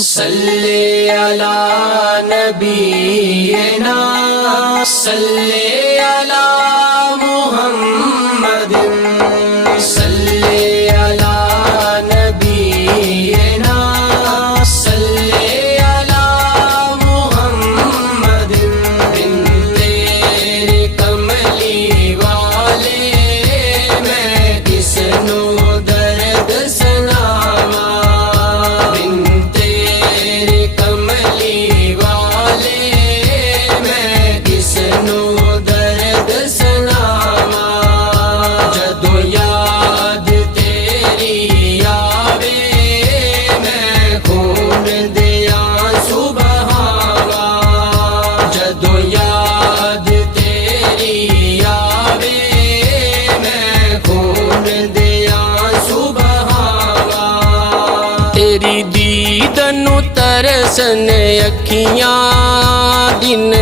صلی علی نبینا صلی علی محمد صلی علی نبینا صلی علی محمد بن تیرے کملی والے میں کس نو درد سناواں تیری دید نو ترسن اکھیاں دن